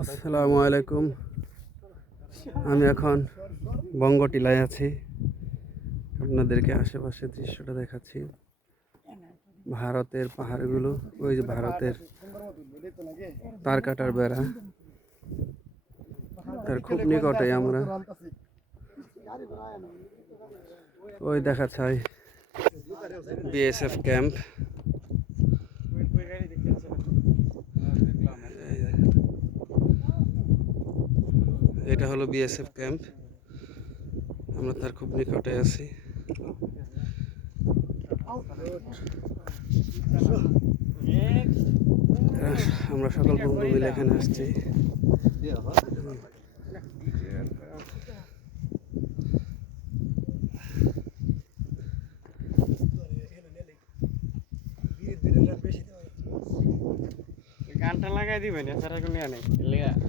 আসসালামু আলাইকুম। আমি এখন বঙ্গটিলায় আছি, আপনাদেরকে আশেপাশের দৃশ্যটা দেখাচ্ছি। ভারতের পাহাড়গুলো, ওই যে ভারতের তার কাটার বেড়া, তার খুব নিকটে আমরা। ওই দেখা যায় বিএসএফ ক্যাম্প। এটা হলো বিএসএফ ক্যাম্প, আমরা তার খুব নিকটে আছি। আমরা সকল বন্ধু মিলে এখানে আসছি। গানটা লাগাই দিবেন, এছাড়া কোনো ইয়া নেই।